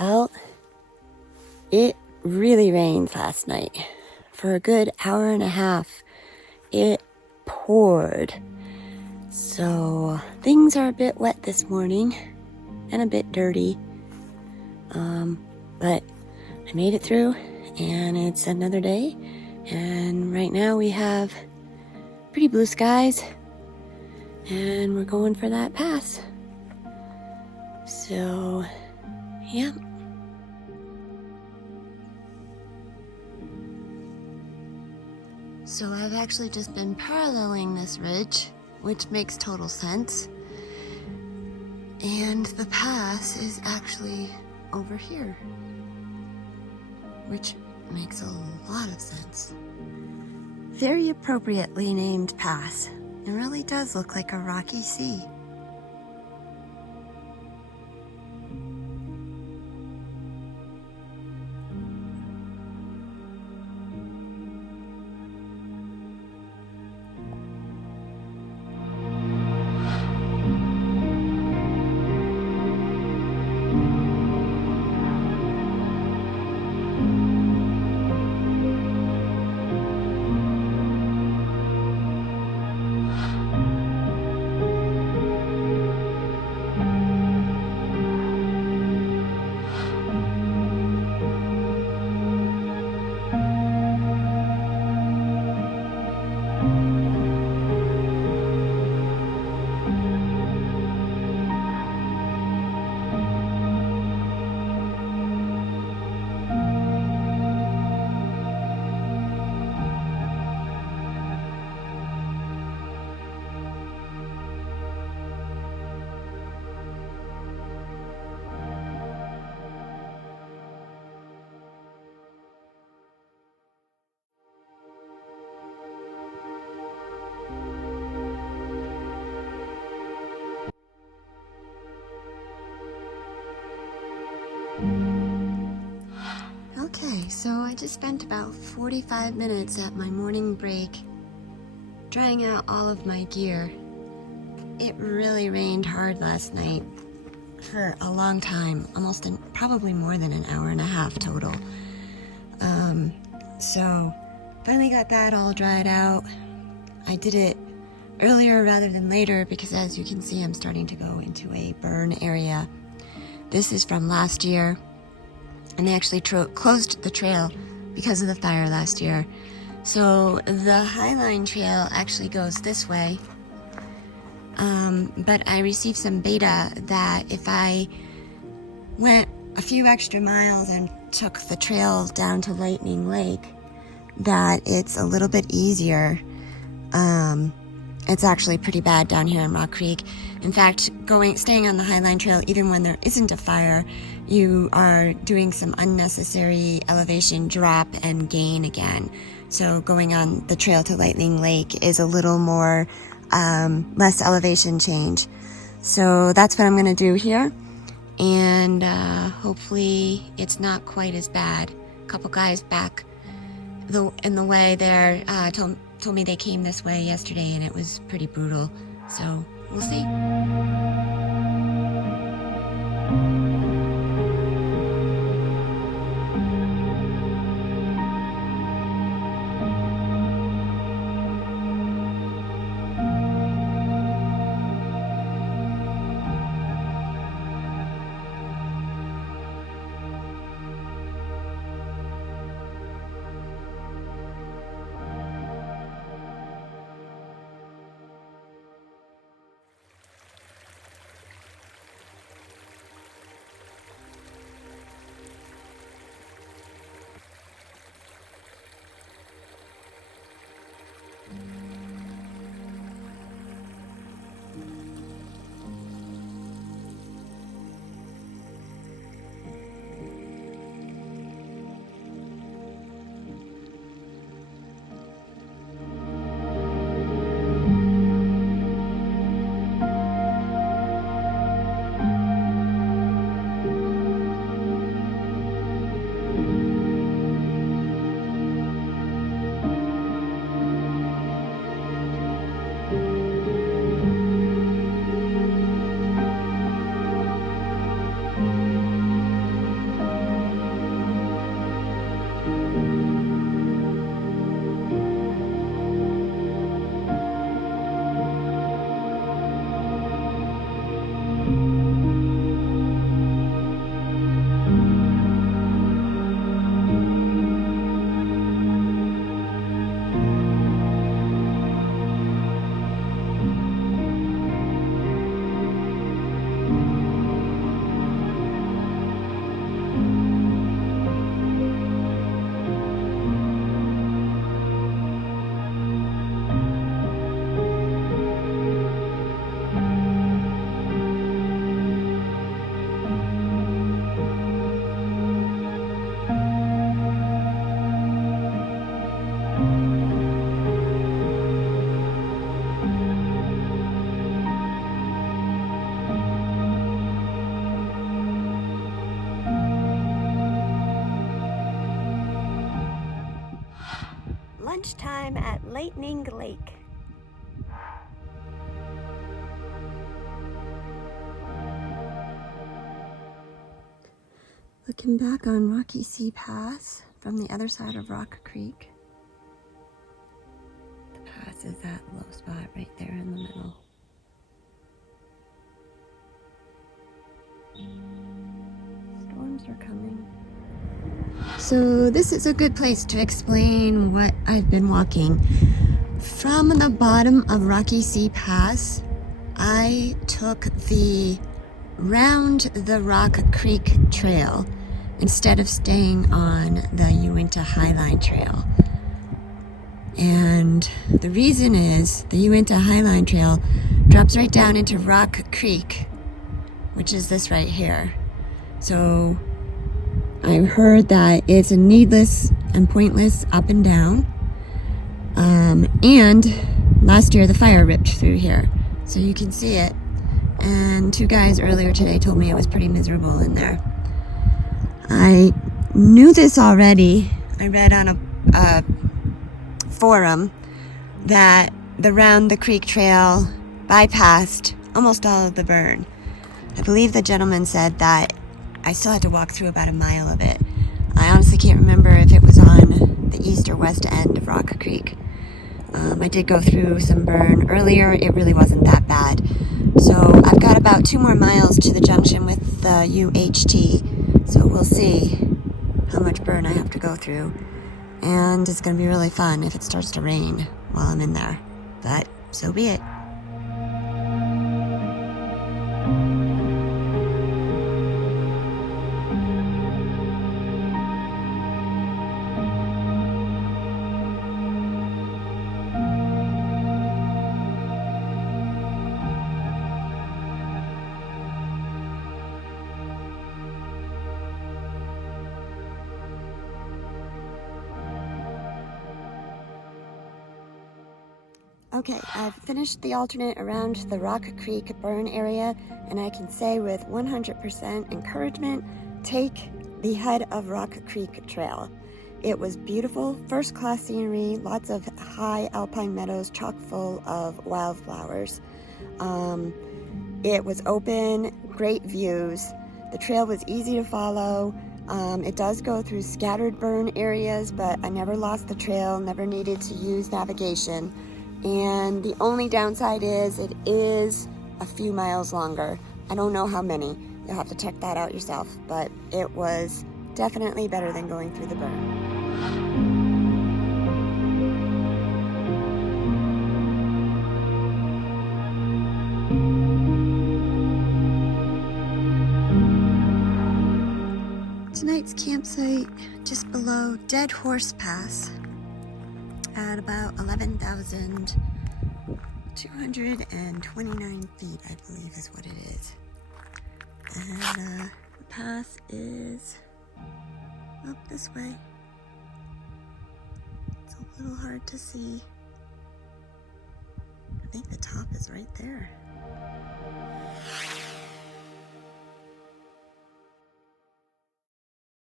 Well, it really rained last night. For a good hour and a half, it poured. So things are a bit wet this morning and a bit dirty. But I made it through, and it's another day. And right now we have pretty blue skies, and we're going for that pass. So, yeah. So I've actually just been paralleling this ridge, which makes total sense. And the pass is actually over here, which makes a lot of sense. Very appropriately named pass. It really does look like a rocky sea. Okay, so I just spent about 45 minutes at my morning break drying out all of my gear. It really rained hard last night for a long time, probably more than an hour and a half total. So finally got that all dried out. I did it earlier rather than later because, as you can see, I'm starting to go into a burn area. This is from last year, and they actually closed the trail because of the fire last year. So the Highline trail actually goes this way, but I received some beta that if I went a few extra miles and took the trail down to Lightning Lake, that it's a little bit easier. It's actually pretty bad down here in Rock Creek. In fact, staying on the Highline Trail, even when there isn't a fire, you are doing some unnecessary elevation drop and gain again. So going on the trail to Lightning Lake is a little more, less elevation change. So that's what I'm gonna do here. And hopefully it's not quite as bad. A couple guys back in the way there told me they came this way yesterday and it was pretty brutal. So we'll see. lunchtime at Lightning Lake. Looking back on Rocky Sea Pass from the other side of Rock Creek. The pass is that low spot right there in the middle. Storms are coming. So this is a good place to explain what I've been walking. From the bottom of Rocky Sea Pass, I took the round the Rock Creek Trail instead of staying on the Uinta Highline Trail. And the reason is the Uinta Highline Trail drops right down into Rock Creek, which is this right here. So I've heard that it's a needless and pointless up and down. And last year the fire ripped through here, so you can see it. And two guys earlier today told me it was pretty miserable in there. I knew this already. I read on a forum that the Round the Creek Trail bypassed almost all of the burn. I believe the gentleman said that I still had to walk through about a mile of it. I honestly can't remember if it was on the east or west end of Rock Creek. I did go through some burn earlier. It really wasn't that bad. So I've got about 2 more miles to the junction with the UHT. So we'll see how much burn I have to go through. And it's going to be really fun if it starts to rain while I'm in there. But so be it. Okay, I've finished the alternate around the Rock Creek burn area, and I can say with 100% encouragement, take the head of Rock Creek Trail. It was beautiful, first-class scenery, lots of high alpine meadows chock full of wildflowers. It was open, great views. The trail was easy to follow. It does go through scattered burn areas, but I never lost the trail, never needed to use navigation. And the only downside is it is a few miles longer. I don't know how many. You'll have to check that out yourself, but it was definitely better than going through the burn. Tonight's campsite just below Dead Horse Pass at about 11,229 feet, I believe is what it is. And the path is up this way. It's a little hard to see. I think the top is right there.